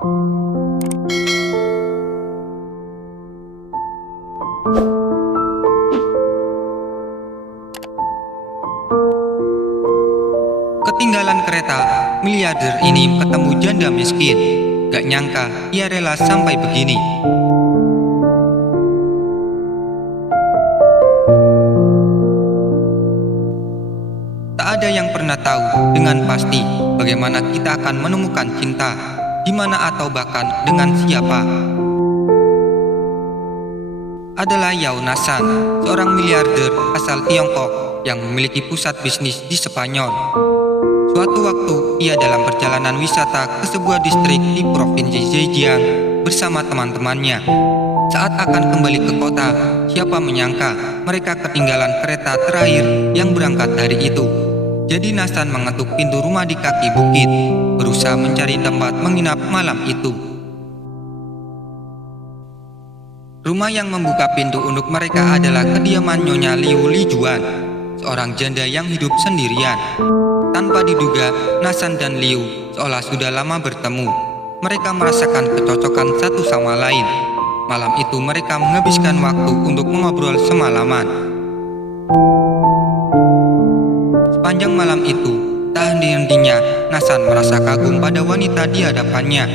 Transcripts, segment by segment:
Ketinggalan kereta, miliarder ini ketemu janda miskin. Gak nyangka ia rela sampai begini. Tak ada yang pernah tahu dengan pasti bagaimana kita akan menemukan cinta, di mana atau bahkan dengan siapa. Adalah Yao Nassan, seorang miliarder asal Tiongkok yang memiliki pusat bisnis di Spanyol. Suatu waktu, ia dalam perjalanan wisata ke sebuah distrik di provinsi Zhejiang bersama teman-temannya. Saat akan kembali ke kota, siapa menyangka mereka ketinggalan kereta terakhir yang berangkat hari itu. Jadi Nassan mengetuk pintu rumah di kaki bukit, berusaha mencari tempat menginap malam itu. Rumah yang membuka pintu untuk mereka adalah kediaman Nyonya Liu Lijuan, seorang janda yang hidup sendirian. Tanpa diduga, Nassan dan Liu seolah sudah lama bertemu. Mereka merasakan kecocokan satu sama lain. Malam itu mereka menghabiskan waktu untuk mengobrol semalaman. Sepanjang malam itu, tak henti-hentinya Nassan merasa kagum pada wanita di hadapannya.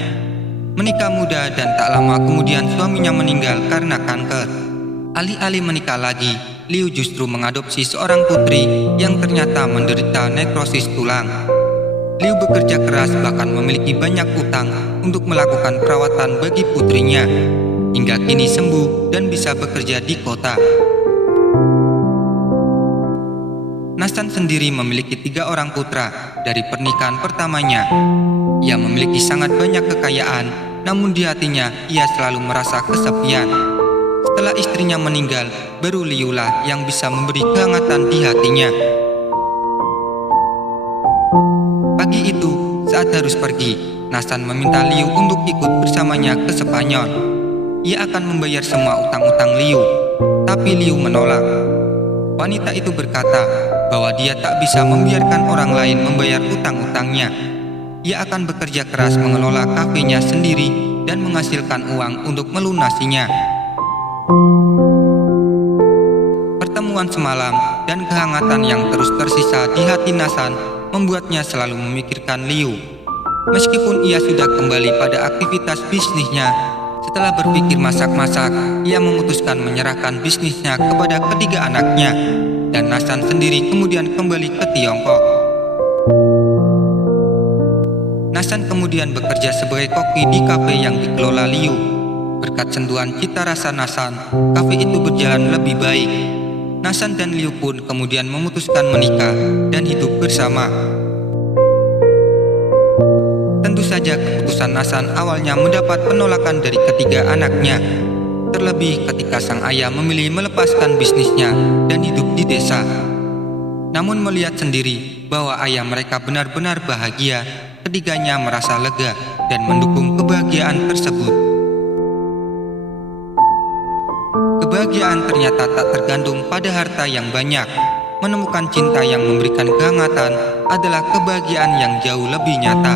Menikah muda dan tak lama kemudian suaminya meninggal karena kanker. Alih-alih menikah lagi, Liu justru mengadopsi seorang putri yang ternyata menderita nekrosis tulang. Liu bekerja keras bahkan memiliki banyak utang untuk melakukan perawatan bagi putrinya. Hingga kini sembuh dan bisa bekerja di kota. Nassan sendiri memiliki 3 orang putra dari pernikahan pertamanya. Ia memiliki sangat banyak kekayaan, namun di hatinya ia selalu merasa kesepian. Setelah istrinya meninggal, baru Liulah yang bisa memberi kehangatan di hatinya. Pagi itu, saat harus pergi, Nassan meminta Liu untuk ikut bersamanya ke Spanyol. Ia akan membayar semua utang-utang Liu, tapi Liu menolak. Wanita itu berkata bahwa dia tak bisa membiarkan orang lain membayar utang-utangnya. Ia akan bekerja keras mengelola kafenya sendiri dan menghasilkan uang untuk melunasinya. Pertemuan semalam dan kehangatan yang terus tersisa di hati Nassan membuatnya selalu memikirkan Liu. Meskipun ia sudah kembali pada aktivitas bisnisnya, setelah berpikir masak-masak, ia memutuskan menyerahkan bisnisnya kepada ketiga anaknya, dan Nassan sendiri kemudian kembali ke Tiongkok. Nassan kemudian bekerja sebagai koki di kafe yang dikelola Liu. Berkat sentuhan cita rasa Nassan, kafe itu berjalan lebih baik. Nassan dan Liu pun kemudian memutuskan menikah dan hidup bersama. Tentu saja keputusan Nassan awalnya mendapat penolakan dari ketiga anaknya. Terlebih ketika sang ayah memilih melepaskan bisnisnya dan hidup di desa. Namun melihat sendiri bahwa ayah mereka benar-benar bahagia, ketiganya merasa lega dan mendukung kebahagiaan tersebut. Kebahagiaan ternyata tak tergantung pada harta yang banyak. Menemukan cinta yang memberikan kehangatan adalah kebahagiaan yang jauh lebih nyata.